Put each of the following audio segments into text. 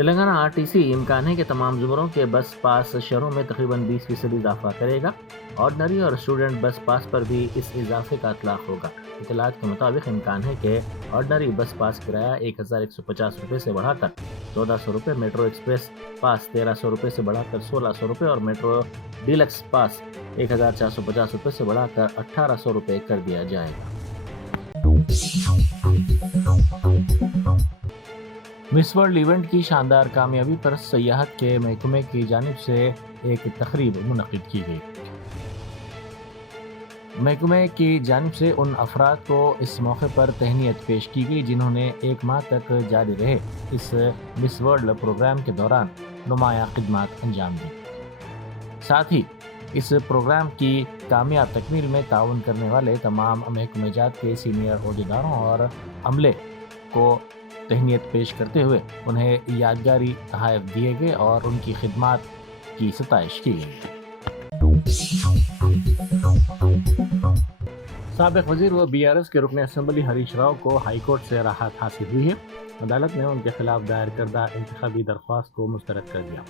Telangana RTC امکان ہے کہ تمام زمروں کے بس پاس شرحوں میں تقریباً 20% اضافہ کرے گا۔ آرڈنری اور اسٹوڈنٹ بس پاس پر بھی اس اضافے کا اطلاق ہوگا۔ اطلاعات کے مطابق امکان ہے کہ آرڈنری بس پاس کرایہ 1150 روپے سے بڑھا کر 1400 روپے، میٹرو ایکسپریس پاس 1300 روپے سے بڑھا کر 1600 روپے اور میٹرو ڈیلکس پاس 1450 روپے سے بڑھا کر 1800 روپے کر دیا جائے گا۔ مس ورلڈ ایونٹ کی شاندار کامیابی پر سیاحت کے محکمے کی جانب سے ایک تقریب منعقد کی گئی۔ محکمے کی جانب سے ان افراد کو اس موقع پر تہنیت پیش کی گئی جنہوں نے ایک ماہ تک جاری رہے اس مس ورلڈ پروگرام کے دوران نمایاں خدمات انجام دی۔ ساتھ ہی اس پروگرام کی کامیاب تکمیل میں تعاون کرنے والے تمام محکمہ جات کے سینئر عہدیداروں اور عملے کو تہنیت پیش کرتے ہوئے انہیں یادگاری تحائف دیے گئے اور ان کی خدمات کی ستائش کی گئی۔ سابق وزیر و BRS کے رکن اسمبلی ہریش راؤ کو ہائی کورٹ سے راحت حاصل ہوئی ہے۔ عدالت نے ان کے خلاف دائر کردہ انتخابی درخواست کو مسترد کر دیا۔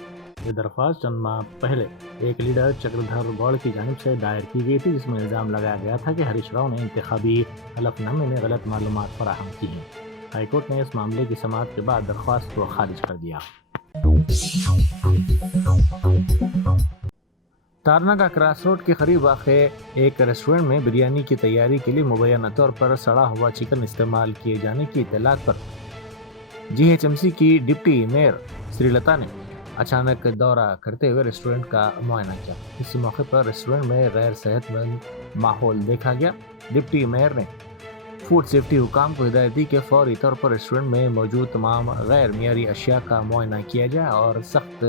یہ درخواست چند ماہ پہلے ایک لیڈر چکردھر گوڑ کی جانب سے دائر کی گئی تھی، جس میں الزام لگایا گیا تھا کہ ہریش راؤ نے انتخابی حلف نامے میں غلط معلومات فراہم کی ہیں۔ ہائی کورٹ نے اس معاملے کی سماعت کے بعد درخواست کو خارج کر دیا۔ تارناگا کراس روڈ کے قریب واقع ایک ریسٹورنٹ میں بریانی کی تیاری کے لیے مبینہ طور پر سڑا ہوا چکن استعمال کیے جانے کی اطلاعات پر GHMC کی ڈپٹی میئر سری لتا نے اچانک دورہ کرتے ہوئے ریسٹورنٹ کا معائنہ کیا۔ اس موقع پر ریسٹورنٹ میں غیر صحت مند ماحول دیکھا گیا۔ ڈپٹی میئر نے فوڈ سیفٹی حکام کو ہدایت دی کہ فوری طور پر ریسٹورنٹ میں موجود تمام غیر معیاری اشیاء کا معائنہ کیا جائے اور سخت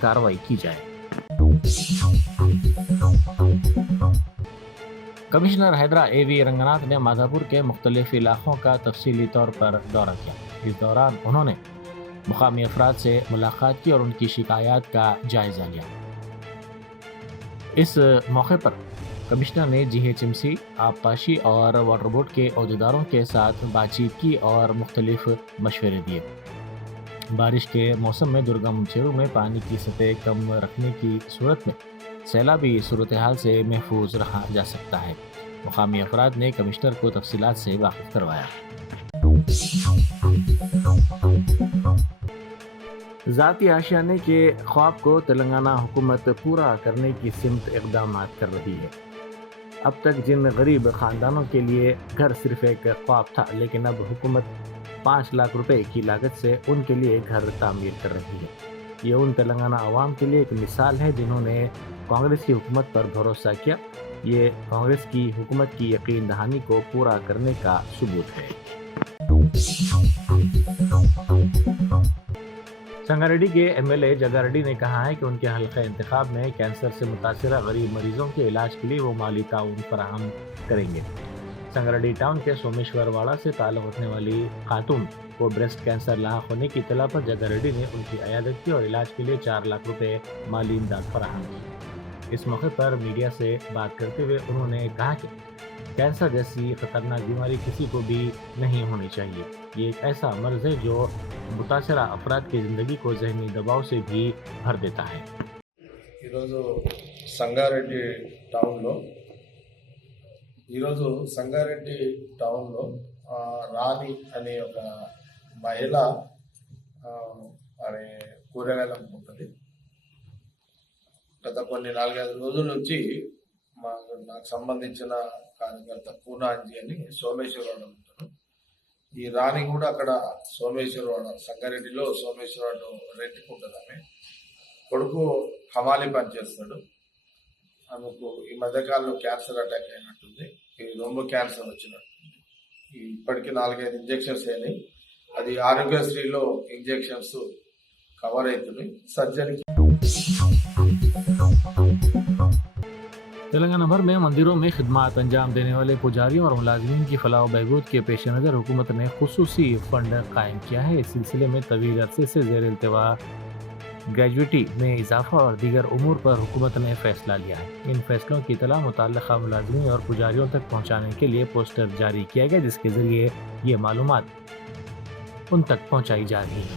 کارروائی کی جائے۔ کمشنر حیدرا AV رنگناتھ نے مادھاپور کے مختلف علاقوں کا تفصیلی طور پر دورہ کیا۔ اس دوران انہوں نے مقامی افراد سے ملاقات کی اور ان کی شکایات کا جائزہ لیا۔ اس موقع پر کمشنر نے GHMC، آبپاشی اور واٹر بورڈ کے عہدیداروں کے ساتھ بات چیت کی اور مختلف مشورے دیے۔ بارش کے موسم میں درگم چیرو میں پانی کی سطح کم رکھنے کی صورت میں سیلابی صورتحال سے محفوظ رہا جا سکتا ہے۔ مقامی افراد نے کمشنر کو تفصیلات سے واقف کروایا۔ ذاتی آشیانے کے خواب کو تلنگانہ حکومت پورا کرنے کی سمت اقدامات کر رہی ہے۔ اب تک جن غریب خاندانوں کے لیے گھر صرف ایک خواب تھا، لیکن اب حکومت 5 لاکھ روپے کی لاگت سے ان کے لیے گھر تعمیر کر رہی ہے۔ یہ ان تلنگانہ عوام کے لیے ایک مثال ہے جنہوں نے کانگریس کی حکومت پر بھروسہ کیا۔ یہ کانگریس کی حکومت کی یقین دہانی کو پورا کرنے کا ثبوت ہے۔ سنگاریڈی کے MLA جگاریڈی نے کہا ہے کہ ان کے حلقہ انتخاب میں کینسر سے متاثرہ غریب مریضوں کے علاج کے لیے وہ مالی تعاون فراہم کریں گے۔ سنگاریڈی ٹاؤن کے سومیشور واڑہ سے تعلق رکھنے والی خاتون کو بریسٹ کینسر لاحق ہونے کی اطلاع پر جگاریڈی نے ان کی عیادت کی اور علاج کے لیے 4 لاکھ روپے مالی امداد فراہم کی۔ اس موقع پر میڈیا سے بات کرتے ہوئے انہوں نے کہا کہ کینسر جیسی خطرناک بیماری کسی کو بھی نہیں ہونی چاہیے۔ یہ ایک ایسا مرض ہے جو متاثرہ افراد کی زندگی کو ذہنی دباؤ سے بھی بھر دیتا ہے۔ సంగారెడ్డి టౌన్లో రాణి అనే ఒక మహిళ అనే కూరగాయలు అమ్ముకుంటుంది. గత కొన్ని 4-5 రోజుల నుంచి నాకు సంబంధించిన కార్యకర్త పూనాంజీ అని సోమేశ్వరవాడ ఉంటాడు. ఈ రాణి కూడా అక్కడ సోమేశ్వరవాడ సంగారెడ్డిలో సోమేశ్వరవాడ రెంట్కుంటుంది. ఆమె కొడుకు హమాలి పనిచేస్తాడు. ఆమెకు ఈ మధ్యకాలంలో క్యాన్సర్ అటాక్ అయినట్టుంది. ఈ రొమ్ము క్యాన్సర్ వచ్చినట్టుంది. ఇప్పటికీ 4-5 ఇంజెక్షన్స్ అయినాయి. అది ఆరోగ్యశ్రీలో ఇంజెక్షన్స్ కవర్ అవుతున్నాయి. సర్జరీ تلنگانہ بھر میں مندروں میں خدمات انجام دینے والے پجاریوں اور ملازمین کی فلاح و بہبود کے پیش نظر حکومت نے خصوصی فنڈ قائم کیا ہے۔ اس سلسلے میں طویل عرصے سے زیر التوا گریجویٹی میں اضافہ اور دیگر امور پر حکومت نے فیصلہ لیا ہے۔ ان فیصلوں کی اطلاع متعلقہ ملازمین اور پجاریوں تک پہنچانے کے لیے پوسٹر جاری کیا گیا، جس کے ذریعے یہ معلومات ان تک پہنچائی جا رہی ہے۔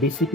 DCP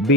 B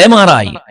MRI,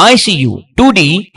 ICU, 2D